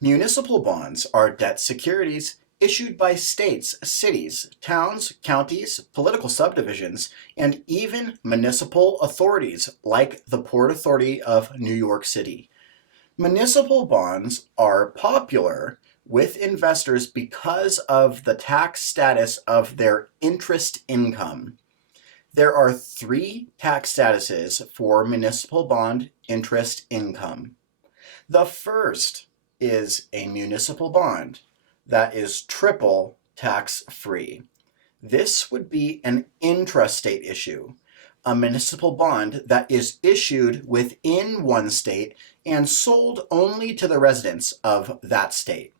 Municipal bonds are debt securities issued by states, cities, towns, counties, political subdivisions, and even municipal authorities like the Port Authority of New York City. Municipal bonds are popular with investors because of the tax status of their interest income. There are three tax statuses for municipal bond interest income. The first is a municipal bond that is triple tax-free. This would be an intrastate issue, a municipal bond that is issued within one state and sold only to the residents of that state.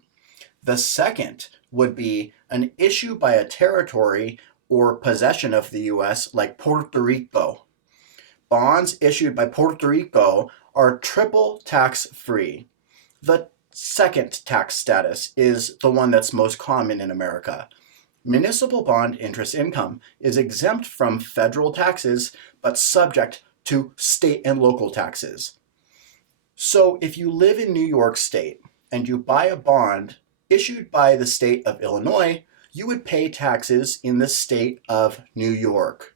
The second would be an issue by a territory or possession of the U.S. like Puerto Rico. Bonds issued by Puerto Rico are triple tax-free. The second tax status is the one that's most common in America. Municipal bond interest income is exempt from federal taxes but subject to state and local taxes. So if you live in New York State and you buy a bond issued by the state of Illinois, you would pay taxes in the state of New York.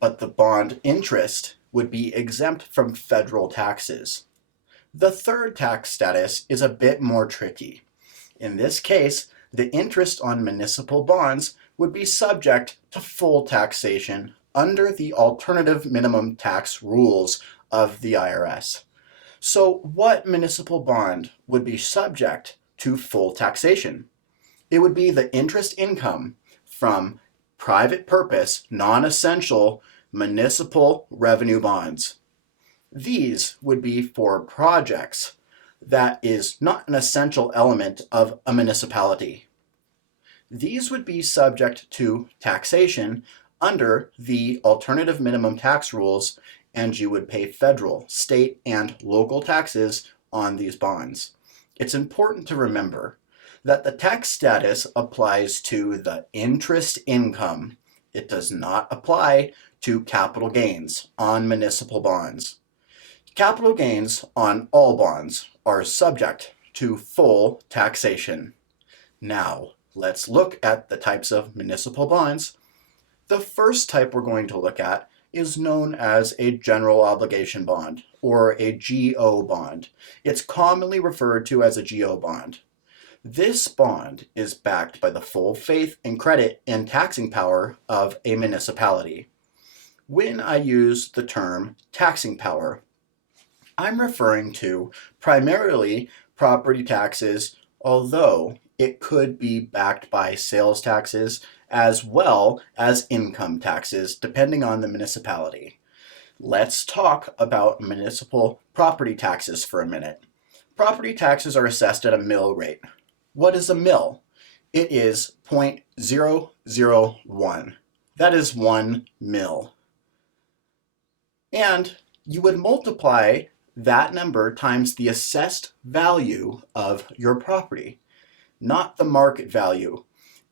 But the bond interest would be exempt from federal taxes. The third tax status is a bit more tricky. In this case, the interest on municipal bonds would be subject to full taxation under the alternative minimum tax rules of the IRS. So what municipal bond would be subject to full taxation? It would be the interest income from private purpose, non-essential municipal revenue bonds. These would be for projects that is not an essential element of a municipality. These would be subject to taxation under the alternative minimum tax rules, and you would pay federal, state, and local taxes on these bonds. It's important to remember that the tax status applies to the interest income. It does not apply to capital gains on municipal bonds. Capital gains on all bonds are subject to full taxation. Now, let's look at the types of municipal bonds. The first type we're going to look at is known as a general obligation bond, or a GO bond. It's commonly referred to as a GO bond. This bond is backed by the full faith and credit and taxing power of a municipality. When I use the term taxing power, I'm referring to primarily property taxes, although it could be backed by sales taxes as well as income taxes, depending on the municipality. Let's talk about municipal property taxes for a minute. Property taxes are assessed at a mill rate. What is a mill? It is 0.001. That is 1 mill. And you would multiply that number times the assessed value of your property, not the market value,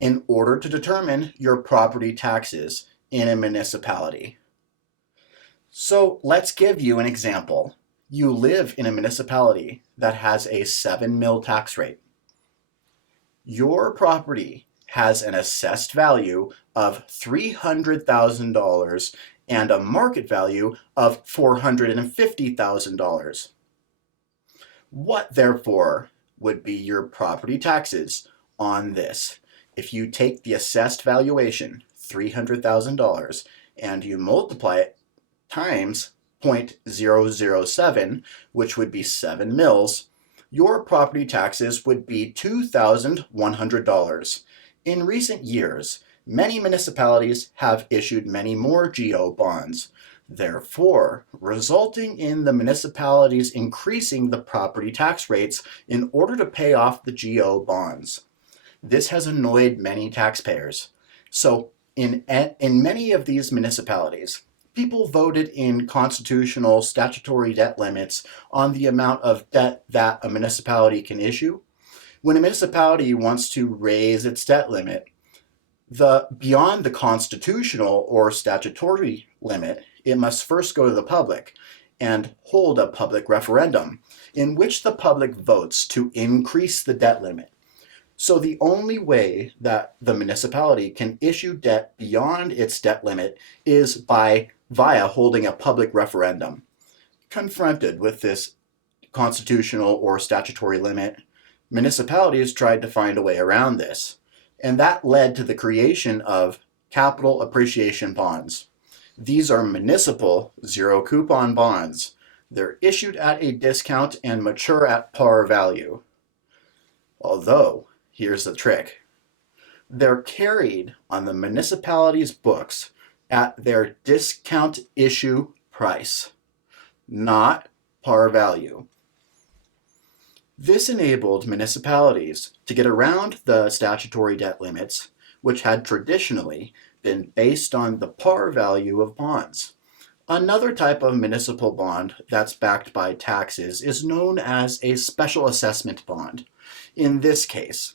in order to determine your property taxes in a municipality. So let's give you an example. You live in a municipality that has a 7 mil tax rate. Your property has an assessed value of $300,000 and a market value of $450,000. What, therefore, would be your property taxes on this? If you take the assessed valuation, $300,000, and you multiply it times 0.007, which would be 7 mils, your property taxes would be $2,100. In recent years, many municipalities have issued many more GO bonds, therefore resulting in the municipalities increasing the property tax rates in order to pay off the GO bonds. This has annoyed many taxpayers. So in many of these municipalities, people voted in constitutional statutory debt limits on the amount of debt that a municipality can issue. When a municipality wants to raise its debt limit, beyond the constitutional or statutory limit, it must first go to the public. and hold a public referendum in which the public votes to increase the debt limit. So the only way that the municipality can issue debt beyond its debt limit is via holding a public referendum. Confronted with this constitutional or statutory limit, municipalities tried to find a way around this, and that led to the creation of capital appreciation bonds. These are municipal zero coupon bonds. They're issued at a discount and mature at par value. Although, here's the trick. They're carried on the municipality's books at their discount issue price, not par value. This enabled municipalities to get around the statutory debt limits, which had traditionally been based on the par value of bonds. Another type of municipal bond that's backed by taxes is known as a special assessment bond. In this case,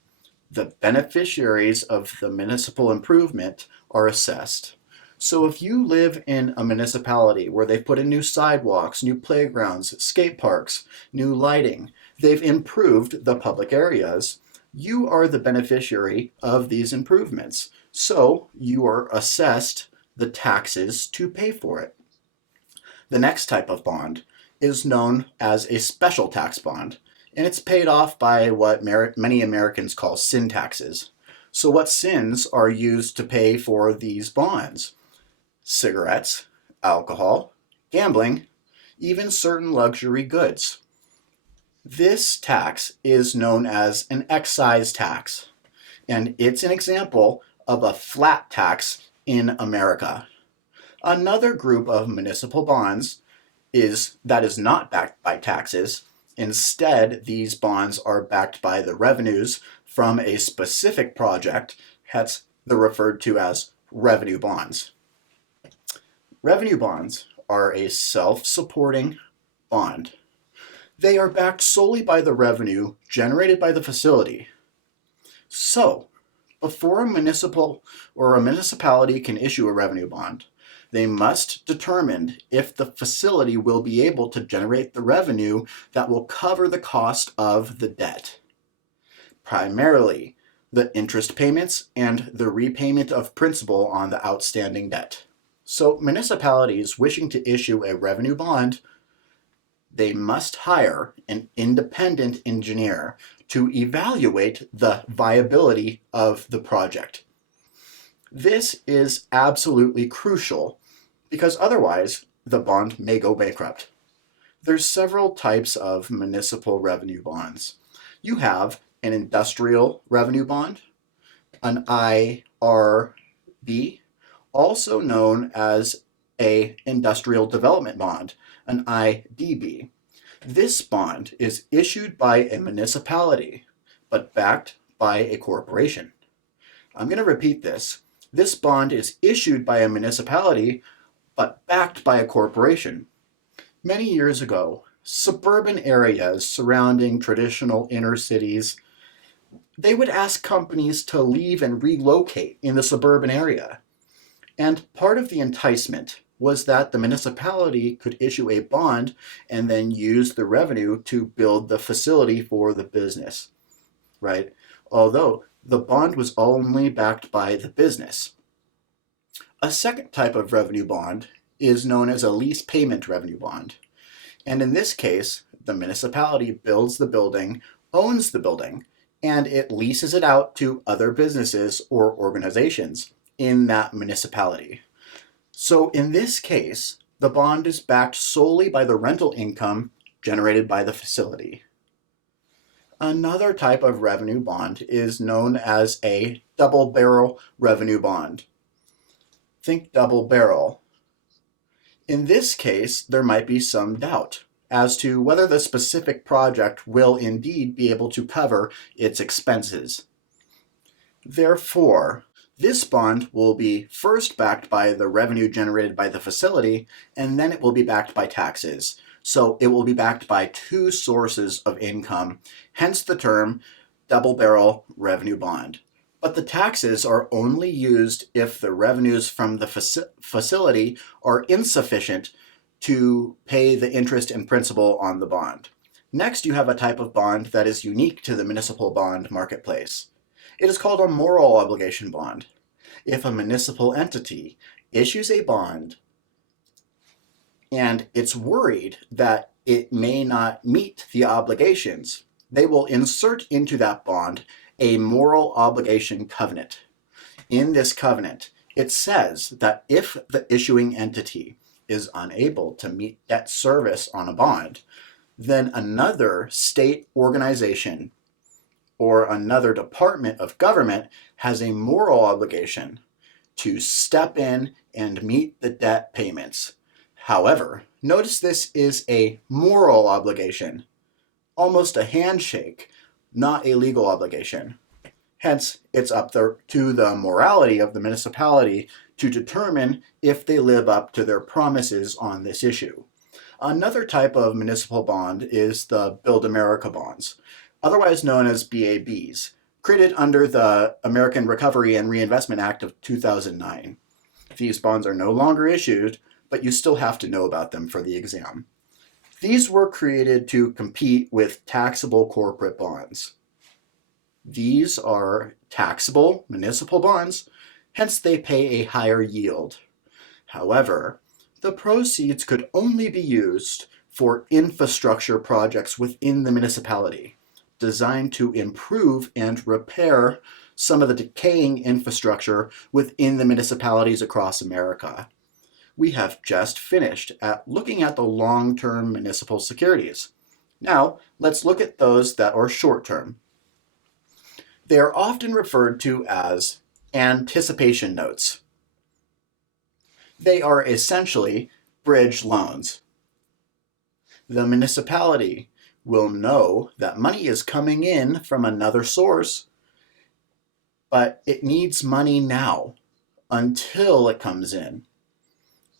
the beneficiaries of the municipal improvement are assessed. So if you live in a municipality where they've put in new sidewalks, new playgrounds, skate parks, new lighting, they've improved the public areas, you are the beneficiary of these improvements. So you are assessed the taxes to pay for it. The next type of bond is known as a special tax bond, and it's paid off by what many Americans call sin taxes. So what sins are used to pay for these bonds? Cigarettes, alcohol, gambling, even certain luxury goods. This tax is known as an excise tax, and it's an example of a flat tax in America. Another group of municipal bonds is not backed by taxes. Instead, these bonds are backed by the revenues from a specific project. Hence, they're referred to as revenue bonds. Revenue bonds are a self-supporting bond. They are backed solely by the revenue generated by the facility. So, before a municipal or a municipality can issue a revenue bond, they must determine if the facility will be able to generate the revenue that will cover the cost of the debt. Primarily, the interest payments and the repayment of principal on the outstanding debt. So municipalities wishing to issue a revenue bond, they must hire an independent engineer to evaluate the viability of the project. This is absolutely crucial because otherwise the bond may go bankrupt. There's several types of municipal revenue bonds. You have an industrial revenue bond, an IRB, also known as an industrial development bond, an IDB. This bond is issued by a municipality, but backed by a corporation. I'm going to repeat this. This bond is issued by a municipality, but backed by a corporation. Many years ago, suburban areas surrounding traditional inner cities, they would ask companies to leave and relocate in the suburban area. And part of the enticement was that the municipality could issue a bond and then use the revenue to build the facility for the business, right? Although the bond was only backed by the business. A second type of revenue bond is known as a lease payment revenue bond. And in this case, the municipality builds the building, owns the building, and it leases it out to other businesses or organizations in that municipality. So in this case, the bond is backed solely by the rental income generated by the facility. Another type of revenue bond is known as a double barrel revenue bond. Think double barrel. In this case, there might be some doubt as to whether the specific project will indeed be able to cover its expenses. Therefore, this bond will be first backed by the revenue generated by the facility, and then it will be backed by taxes. So it will be backed by two sources of income, hence the term double barrel revenue bond. But the taxes are only used if the revenues from the facility are insufficient to pay the interest and principal on the bond. Next, you have a type of bond that is unique to the municipal bond marketplace. It is called a moral obligation bond. If a municipal entity issues a bond and it's worried that it may not meet the obligations, they will insert into that bond a moral obligation covenant. In this covenant, it says that if the issuing entity is unable to meet debt service on a bond, then another state organization or another department of government has a moral obligation to step in and meet the debt payments. However, notice this is a moral obligation, almost a handshake, not a legal obligation. Hence, it's up to the morality of the municipality to determine if they live up to their promises on this issue. Another type of municipal bond is the Build America bonds, otherwise known as BABs, created under the American Recovery and Reinvestment Act of 2009. These bonds are no longer issued, but you still have to know about them for the exam. These were created to compete with taxable corporate bonds. These are taxable municipal bonds, hence they pay a higher yield. However, the proceeds could only be used for infrastructure projects within the municipality, designed to improve and repair some of the decaying infrastructure within the municipalities across America. We have just finished looking at the long-term municipal securities. Now, let's look at those that are short-term. They are often referred to as anticipation notes. They are essentially bridge loans. The municipality will know that money is coming in from another source, but it needs money now until it comes in,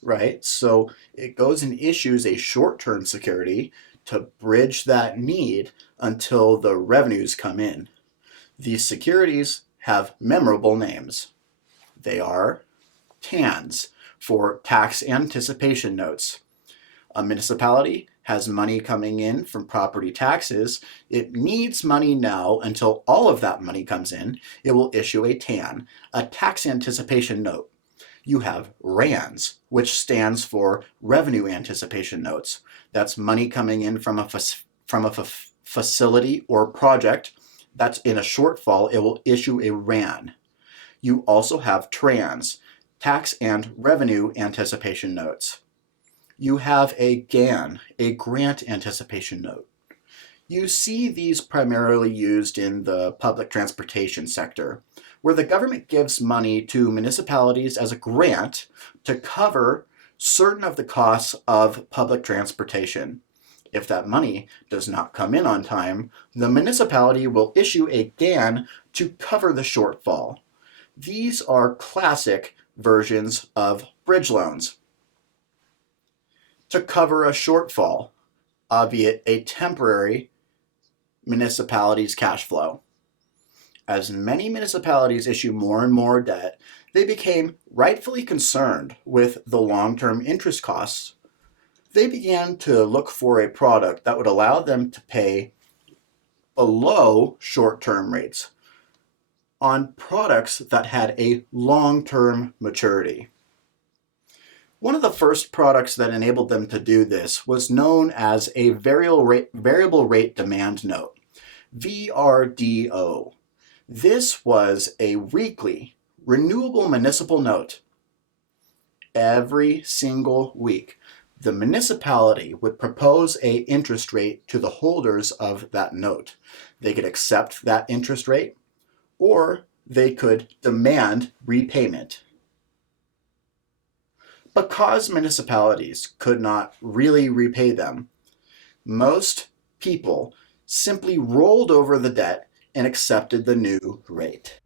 right? So it goes and issues a short-term security to bridge that need until the revenues come in. These securities have memorable names. They are TANs, for tax anticipation notes. A municipality has money coming in from property taxes. It needs money now until all of that money comes in. It will issue a TAN, a tax anticipation note. You have RANs, which stands for revenue anticipation notes. That's money coming in from a facility or project that's in a shortfall. It will issue a RAN. You also have TRANs, tax and revenue anticipation notes. You have a GAN, a grant anticipation note. You see these primarily used in the public transportation sector, where the government gives money to municipalities as a grant to cover certain of the costs of public transportation. If that money does not come in on time, the municipality will issue a GAN to cover the shortfall. These are classic versions of bridge loans to cover a shortfall, albeit a temporary municipality's cash flow. As many municipalities issue more and more debt, they became rightfully concerned with the long-term interest costs. They began to look for a product that would allow them to pay below short-term rates on products that had a long-term maturity. One of the first products that enabled them to do this was known as a variable rate demand note, VRDO. This was a weekly renewable municipal note. Every single week, the municipality would propose an interest rate to the holders of that note. They could accept that interest rate, or they could demand repayment. Because municipalities could not really repay them, most people simply rolled over the debt and accepted the new rate.